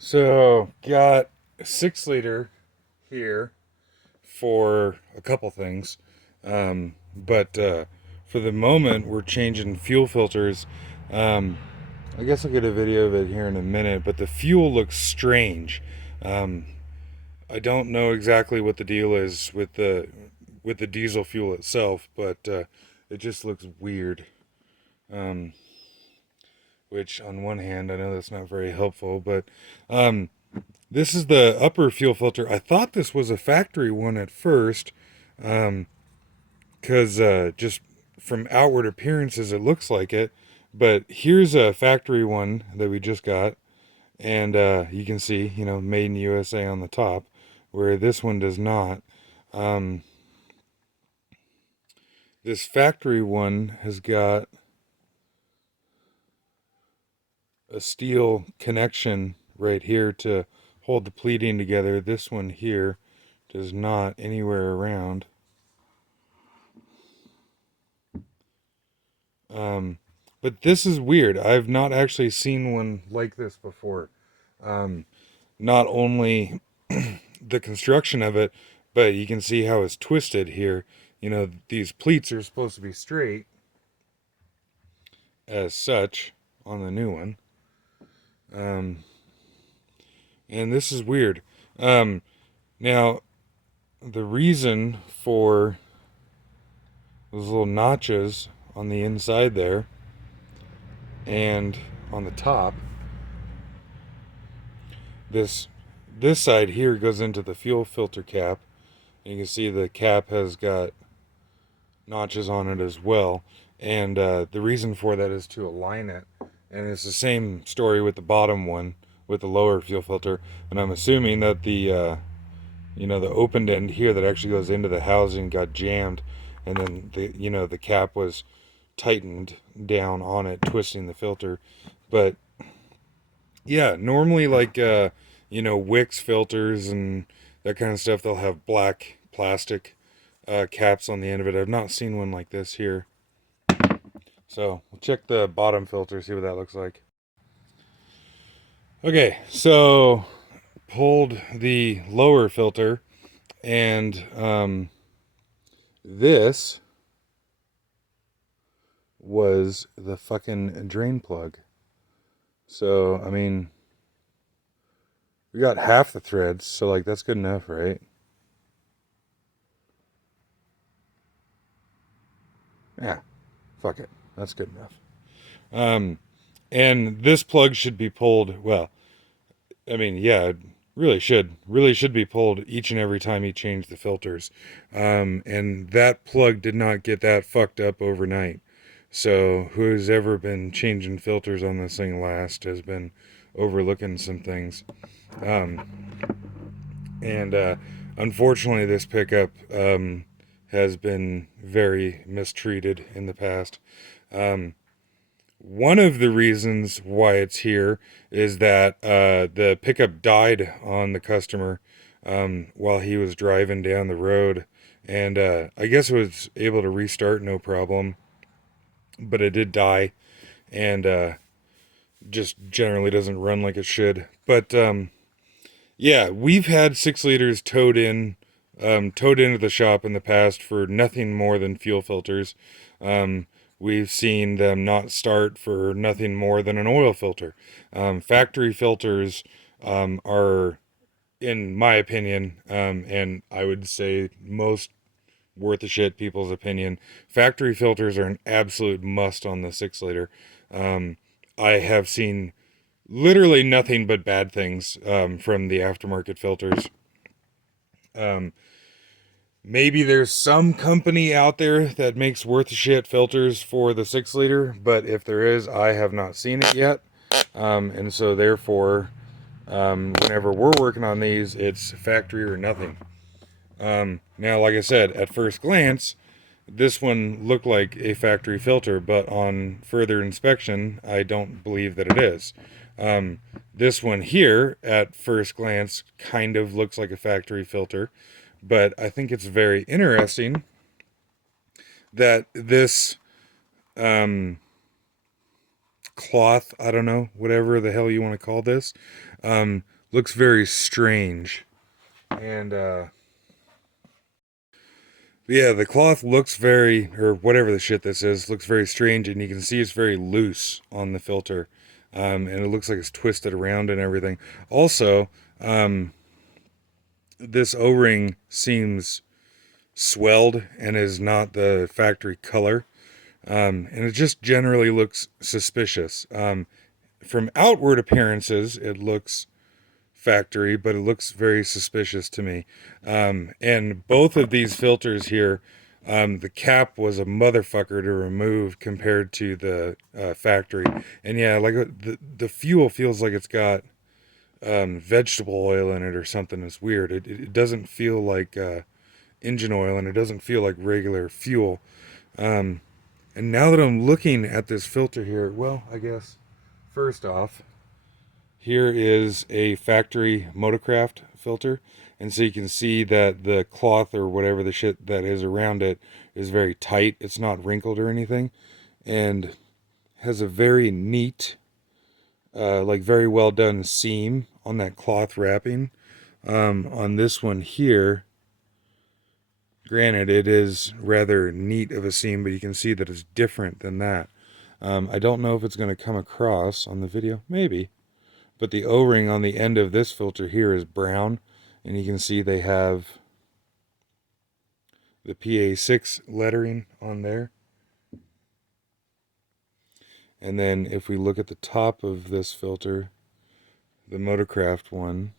So, got a 6 liter here for a couple things. But for the moment, we're changing fuel filters. Um, I guess I'll get a video of it here in a minute, but the fuel looks strange. Um, I don't know exactly what the deal is with the diesel fuel itself, but it just looks weird. Um, which, on one hand, I know that's not very helpful, but um, this is the upper fuel filter. I thought this was a factory one at first, because just from outward appearances, it looks like it. But here's a factory one that we just got, and you can see, made in USA on the top, where this one does not. Um, this factory one has got a steel connection right here to hold the pleating together. This one here does not anywhere around. Um, but this is weird. I've not actually seen one like this before. Um, Not only the construction of it, but you can see how it's twisted here. These pleats are supposed to be straight as such on the new one. Um, and this is weird. Now, the reason for those little notches on the inside there and on the top, this this side here goes into the fuel filter cap. You can see the cap has got notches on it as well, and the reason for that is to align it. And it's the same story with the bottom one with the lower fuel filter. And I'm assuming that the opened end here that actually goes into the housing got jammed, and then the cap was tightened down on it, twisting the filter. But yeah, normally like Wix filters and that kind of stuff, they'll have black plastic caps on the end of it. I've not seen one like this here. So we'll check the bottom filter, see what that looks like. Okay, so pulled the lower filter, and this was the fucking drain plug. So, I mean, we got half the threads, so like that's good enough, right? Yeah, fuck it. That's good enough. Um, and this plug should be pulled, well, I mean, yeah, it really should be pulled each and every time you change the filters. And that plug did not get that fucked up overnight. So who's ever been changing filters on this thing last has been overlooking some things. Um, and Unfortunately, this pickup has been very mistreated in the past. Um, One of the reasons why it's here is that the pickup died on the customer while he was driving down the road. And I guess it was able to restart no problem, but it did die, and just generally doesn't run like it should. But yeah, we've had 6 liters towed into the shop in the past for nothing more than fuel filters. Um, we've seen them not start for nothing more than an oil filter. Factory filters are, in my opinion, and I would say most worth a shit people's opinion, factory filters are an absolute must on the 6 liter. Um, I have seen literally nothing but bad things from the aftermarket filters. Um, Maybe there's some company out there that makes worth shit filters for the 6 liter, but if there is, I have not seen it yet. And so therefore, whenever we're working on these, it's factory or nothing. Now, like I said, at first glance, this one looked like a factory filter, but on further inspection, I don't believe that it is. This one here, at first glance, kind of looks like a factory filter, but I think it's very interesting that this um, cloth, I don't know, whatever the hell you want to call this, looks very strange. And yeah, the cloth looks very, or whatever the shit this is, looks very strange, and you can see it's very loose on the filter. And it looks like it's twisted around and everything. Also, this O-ring seems swelled and is not the factory color. And it just generally looks suspicious. From outward appearances, it looks factory, but it looks very suspicious to me. And both of these filters here, the cap was a motherfucker to remove compared to the factory. And yeah, like the fuel feels like it's got vegetable oil in it or something. It's weird. It doesn't feel like engine oil, and it doesn't feel like regular fuel. And now that I'm looking at this filter here, well, I guess first off, here is a factory motorcraft filter, and so you can see that the cloth or whatever the shit that is around it is very tight. It's not wrinkled or anything, and has a very neat, like very well done seam on that cloth wrapping. On this one here, granted, it is rather neat of a seam, but you can see that it's different than that. I don't know if it's going to come across on the video, maybe. But the O-ring on the end of this filter here is brown, and you can see they have the PA6 lettering on there. And then if we look at the top of this filter, the motorcraft one,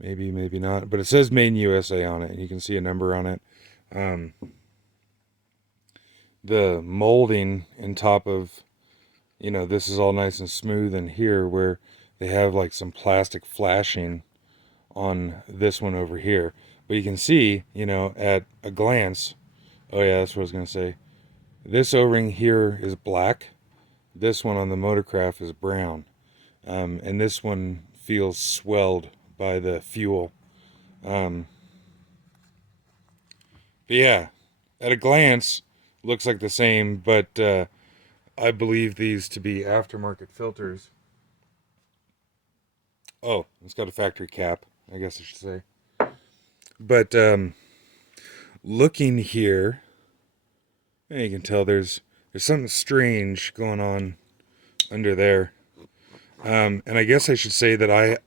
maybe, maybe not, but it says Made in USA on it, and you can see a number on it. The molding in top of, you know, this is all nice and smooth, and here where they have like some plastic flashing on this one over here. But you can see, you know, at a glance, oh yeah, that's what I was going to say. This O-ring here is black. This one on the motorcraft is brown. And this one feels swelled by the fuel. But yeah, at a glance, looks like the same, but I believe these to be aftermarket filters. Oh, it's got a factory cap, I guess I should say. But looking here, you can tell there's something strange going on under there. And I guess I should say that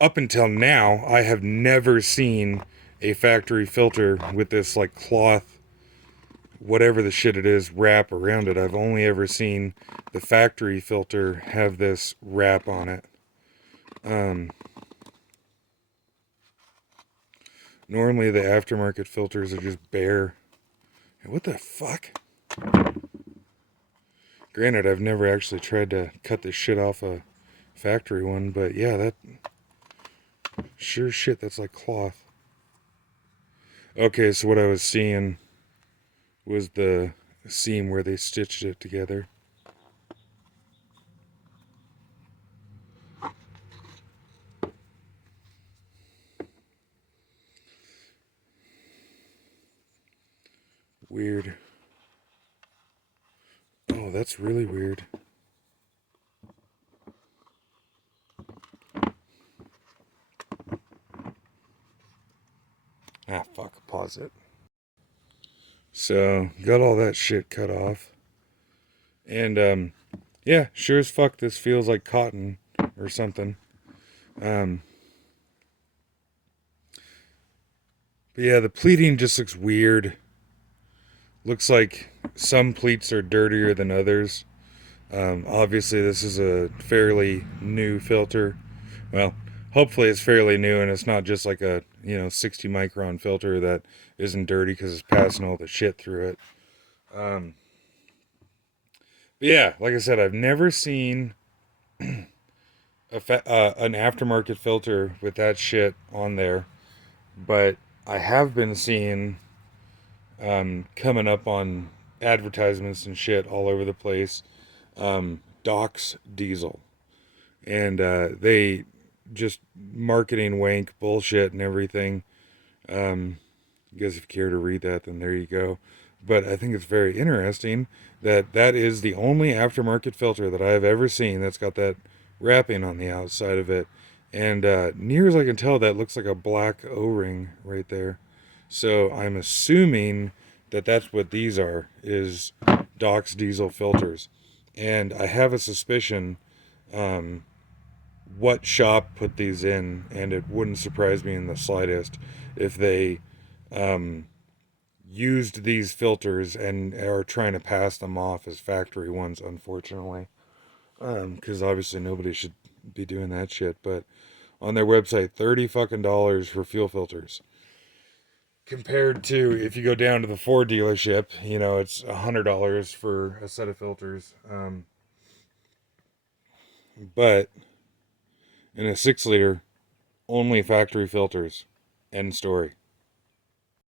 up until now, I have never seen a factory filter with this like cloth, whatever the shit it is, wrap around it. I've only ever seen the factory filter have this wrap on it. Normally the aftermarket filters are just bare. What the fuck? Granted, I've never actually tried to cut this shit off a factory one, but yeah, that sure shit, that's like cloth. Okay, so what I was seeing was the seam where they stitched it together. Weird. Oh, that's really weird. Ah, fuck, pause it. So, got all that shit cut off. And, yeah, sure as fuck this feels like cotton or something. But yeah, the pleating just looks weird. Looks like some pleats are dirtier than others. Obviously, this is a fairly new filter. Well, hopefully it's fairly new and it's not just like a, 60 micron filter that isn't dirty because it's passing all the shit through it. But yeah, like I said, I've never seen an aftermarket filter with that shit on there, but I have been seeing coming up on advertisements and shit all over the place, Doc's Diesel, and they just marketing wank bullshit and everything. You guys, if you care to read that, then there you go. But I think it's very interesting that that is the only aftermarket filter that I've ever seen that's got that wrapping on the outside of it. And near as I can tell, that looks like a black O-ring right there. So I'm assuming that that's what these are, is Doc's diesel filters. And I have a suspicion um, what shop put these in, and it wouldn't surprise me in the slightest if they um, used these filters and are trying to pass them off as factory ones, unfortunately. Because obviously nobody should be doing that shit. But on their website, $30 for fuel filters. Compared to if you go down to the Ford dealership, it's $100 for a set of filters. But in a 6 liter, only factory filters. End story.